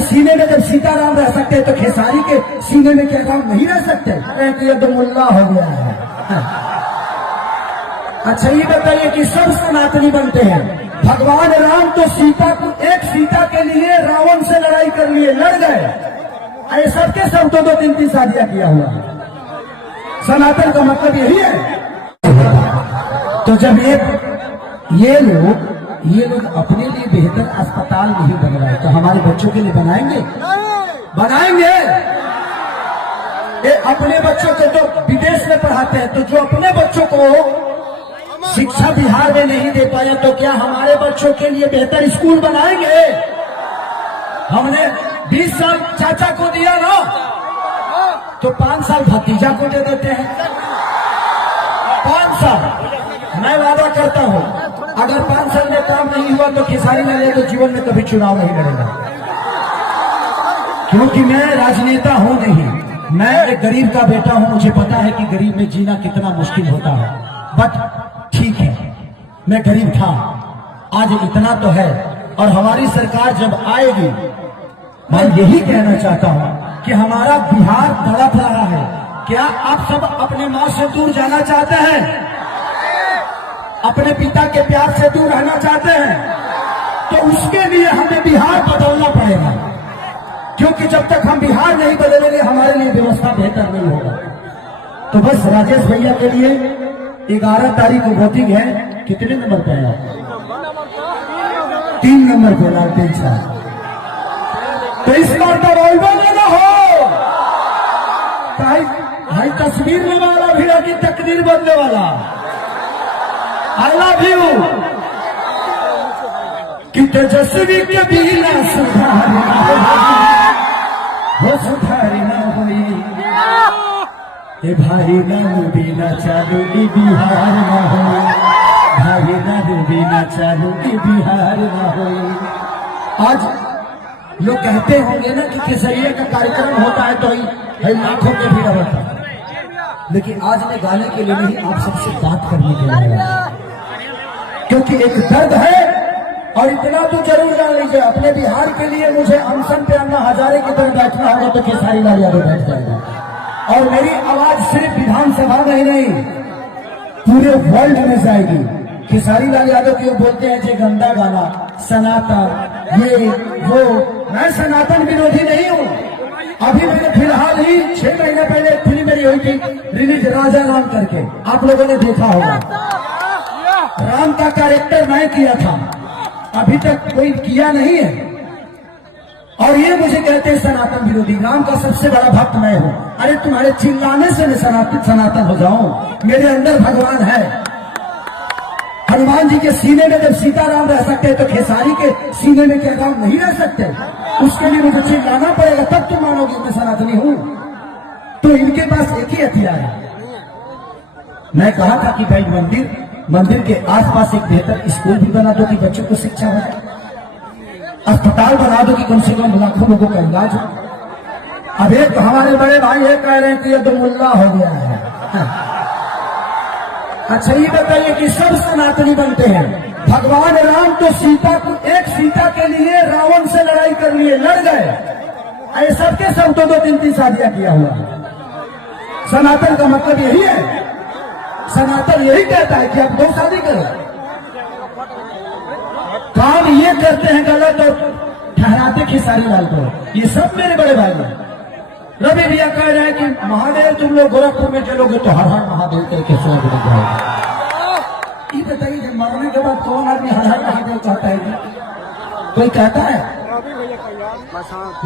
के सीने में जब सीताराम रह सकते हैं तो खेसारी के सीने में क्या राम नहीं रह सकते? ये तो मुल्ला हो गया है। अच्छा ये बताइए कि सब सनातनी बनते हैं। भगवान राम तो सीता को, एक सीता के लिए रावण से लड़ाई कर लिए, लड़ गए। सबके सब तो 2-3 शादियां किया हुआ है। सनातन का मतलब यही है। तो जब ये लोग अपने लिए बेहतर अस्पताल नहीं बन रहे तो हमारे बच्चों के लिए बनाएंगे? ये अपने बच्चों को तो विदेश में पढ़ाते हैं, तो जो अपने बच्चों को शिक्षा बिहार में नहीं दे पाए तो क्या हमारे बच्चों के लिए बेहतर स्कूल बनाएंगे? हमने 20 साल चाचा को दिया ना, तो 5 साल भतीजा को दे देते हैं। 5 साल मैं वादा करता हूं, अगर 5 साल में काम नहीं हुआ तो खेसारी न ले तो जीवन में कभी चुनाव नहीं लड़ेगा। क्योंकि मैं राजनेता हूं नहीं, मैं एक गरीब का बेटा हूं। मुझे पता है कि गरीब में जीना कितना मुश्किल होता है। बट ठीक है, मैं गरीब था, आज इतना तो है। और हमारी सरकार जब आएगी, मैं यही कहना चाहता हूं कि हमारा बिहार तड़प रहा है। क्या आप सब अपने मां से दूर जाना चाहते हैं? अपने पिता के प्यार से दूर रहना चाहते हैं? तो उसके लिए हमें बिहार बदलना पड़ेगा। क्योंकि जब तक हम बिहार नहीं बदलेंगे हमारे लिए व्यवस्था बेहतर नहीं होगा। तो बस राजेश भैया के लिए 11 तारीख को वोटिंग है। कितने नंबर पे है? 3 नंबर पे लालटेन साहब। तो इस बार तो रोलबल ना हो भाई, तस्वीर में वाला भी है कि तकदीर बनने वाला। I love you. कि तेजस्वी के बिना सुधारना हो, सुधारना हुई। ए भाई नानू बिना चालू की बिहार ना हो, भाई नानू बिना चालू की बिहार ना हो। आज लोग कहते होंगे ना कि केसरिया का कार्यक्रम होता है तो लाखों के भीड़ होता है, लेकिन आज मैं गाने के लिए नहीं, आप सबसे बात करने के लिए आया। क्योंकि एक दर्द है। और इतना तो जरूर जान लीजिए, अपने बिहार के लिए मुझे अनशन पे अन्ना हजारे की तरह बैठना होगा तो खेसारी लाल यादव बैठ जाएगा। और मेरी आवाज सिर्फ विधानसभा में ही नहीं, पूरे वर्ल्ड में जाएगी। खेसारी लाल यादव क्यों बोलते हैं जो गंदा गाना, सनातन, ये वो। मैं सनातन विरोधी नहीं हूँ। अभी मैंने फिलहाल ही 6 महीने पहले फिल्म मेरी हुई थी रिलीज, राजा राम करके, आप लोगों ने देखा होगा। राम का कैरेक्टर मैं किया था, अभी तक कोई किया नहीं है। और ये मुझे कहते हैं सनातन विरोधी। राम का सबसे बड़ा भक्त मैं हूँ। अरे तुम्हारे चिल्लाने से मैं सनातन हो जाऊं? मेरे अंदर भगवान है। हनुमान जी के सीने में जब सीताराम रह सकते हैं तो खेसारी के सीने में क्या राम नहीं रह सकते? उसके लिए मुझे चिल्लाना पड़ेगा, तब तुम मानोगे मैं सनातनी हूं। तो इनके पास एक ही हथियार है। मैं कहा था कि भाई मंदिर के आसपास एक बेहतर स्कूल भी बना दो कि बच्चों को शिक्षा हो, अस्पताल बना दो कि कम से कम लाखों लोगों का इलाज हो। अब एक हमारे बड़े भाई ये कह रहे हैं कि ये तो मुल्ला हो गया है। अच्छा ये बताइए कि सब सनातनी बनते हैं। भगवान राम तो सीता को, एक सीता के लिए रावण से लड़ाई कर लिए, लड़ गए। सबके सब तो 2-3 शादियां किया हुआ है। सनातन का मतलब यही है। सनातन यही कहता है कि आप 2 शादी करो। काम ये करते हैं गलत और ठहराते खेसारी लाल को। ये सब मेरे बड़े भाई हैं। रवि भैया कह रहे हैं कि महादेव तुम लोग गोरखपुर में चलोगे तो हर हर महादेव कह के स्वर्ग में जाओगे। ये बताइए जब मरने के बाद कौन आदमी हर हर महादेव कहता है? कोई कहता है?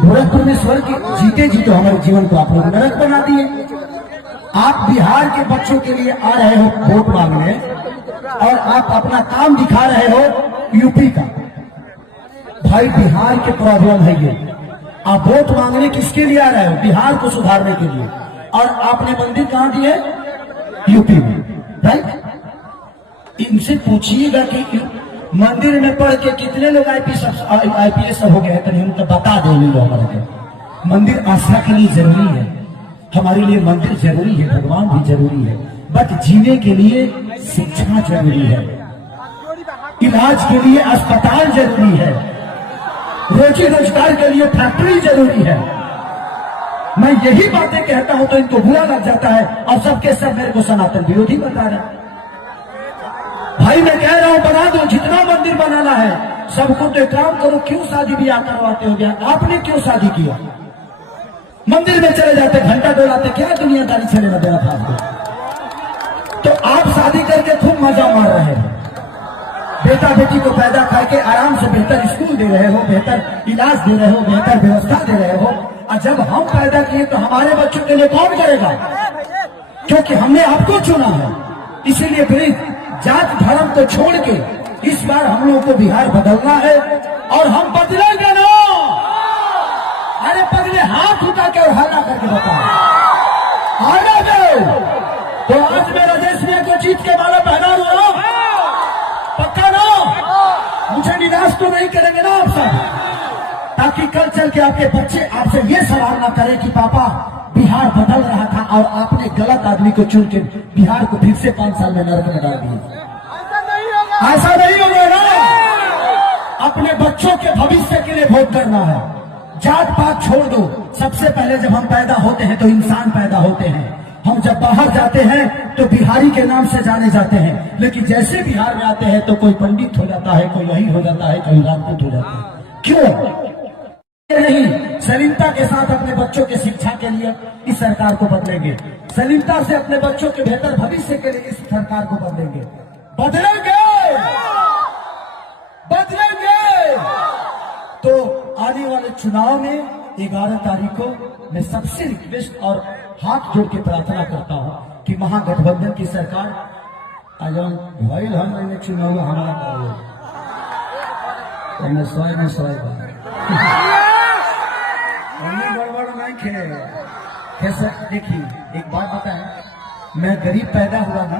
गोरखपुर में स्वर्ग जीते जी तो हमारे जीवन को आप लोग नरक बना दिए। आप बिहार के बच्चों के लिए आ रहे हो वोट मांगने और आप अपना काम दिखा रहे हो यूपी का। भाई बिहार के प्रॉब्लम है ये। आप वोट मांगने किसके लिए आ रहे हो? बिहार को सुधारने के लिए। और आपने मंदिर कहां दिए? यूपी में, राइट? इनसे पूछिएगा कि मंदिर में पढ़ के कितने लोग आईपीएस हो गए, तो हम तो बता देंगे। हमारे को मंदिर आस्था के लिए जरूरी है, हमारे लिए मंदिर जरूरी है, भगवान भी जरूरी है, बट जीने के लिए शिक्षा जरूरी है, इलाज के लिए अस्पताल जरूरी है। रोजी रोजगार के लिए फैक्ट्री जरूरी है। मैं यही बातें कहता हूं तो इनको बुरा लग जाता है और सबके सब मेरे को सनातन विरोधी बता रहे हैं। भाई मैं कह रहा हूं बना दो, जितना मंदिर बनाना है सबको तो एक काम करो, क्यों शादी ब्याह करवाते हो? गया आपने क्यों शादी किया? मंदिर में चले जाते, घंटा डोलाते, क्या दुनियादारी चलेगा मेरा फालतू? तो आप शादी करके खूब मजा मार रहे हैं, बेटा बेटी को पैदा करके आराम से बेहतर स्कूल दे रहे हो, बेहतर इलाज दे रहे हो, बेहतर व्यवस्था दे रहे हो। और जब हम पैदा किए तो हमारे बच्चों के लिए कौन करेगा? क्योंकि हमने आपको चुना है। इसीलिए प्लीज जात धर्म को छोड़ के इस बार हम लोगों को बिहार बदलना है और हम बदलेंगे ना। अरे पगले हाथ उठा के और हल्ला करके बताओ आगे दो। तो आज मैं राजेश मियां को जीत के माला पहना दूंगा, पक्का ना? मुझे निराश तो नहीं करेंगे ना आप सब, ताकि कल चल के आपके बच्चे आपसे ये सवाल ना करें कि पापा बिहार बदल रहा था और आपने गलत आदमी को चुन के बिहार को फिर से 5 साल में नरक में डाल दिया। ऐसा नहीं होगा ना। अपने बच्चों के भविष्य के लिए वोट करना है। जात पात छोड़ दो। सबसे पहले जब हम पैदा होते हैं तो इंसान पैदा होते हैं। हम जब बाहर जाते हैं तो बिहारी के नाम से जाने जाते हैं, लेकिन जैसे बिहार में आते हैं तो कोई पंडित हो जाता है, कोई यही हो जाता है, कोई राजपूत हो जाता है। क्यों नहीं? सलीमता के साथ अपने बच्चों की शिक्षा के लिए इस सरकार को बदलेंगे, सलीमता से अपने बच्चों के बेहतर भविष्य के लिए इस सरकार को बदलेंगे। बदलेंगे बदलेंगे। तो आने वाले चुनाव में 11 तारीख को मैं सबसे रिक्वेस्ट और हाथ जोड़ के प्रार्थना करता हूं कि महागठबंधन की सरकार आज भाई हम चुनाव हमारा गड़बड़ नहीं खे। देखिए एक बात बताएं, मैं गरीब पैदा हुआ ना,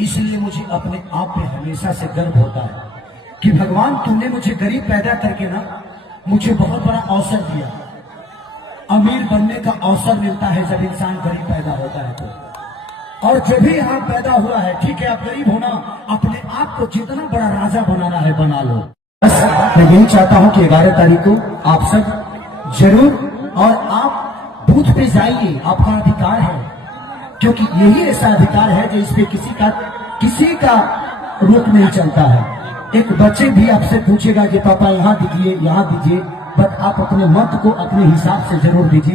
इसलिए मुझे अपने आप पे हमेशा से गर्व होता है कि भगवान तुमने मुझे गरीब पैदा करके ना मुझे बहुत बड़ा अवसर दिया। अमीर बनने का अवसर मिलता है जब इंसान गरीब पैदा होता है तो। और जो भी यहाँ पैदा हुआ है, ठीक है आप गरीब होना, अपने आप को जितना बड़ा राजा बनाना है बना लो। बस मैं यही चाहता हूँ कि 11 तारीख को आप सब जरूर, और आप बूथ पे जाइए, आपका अधिकार है, क्योंकि यही ऐसा अधिकार है जो इसपे किसी का रोक नहीं चलता है। एक बच्चे भी आपसे पूछेगा कि पापा यहाँ दीजिए, यहाँ दीजिए, बट आप अपने मत को अपने हिसाब से जरूर दीजिए।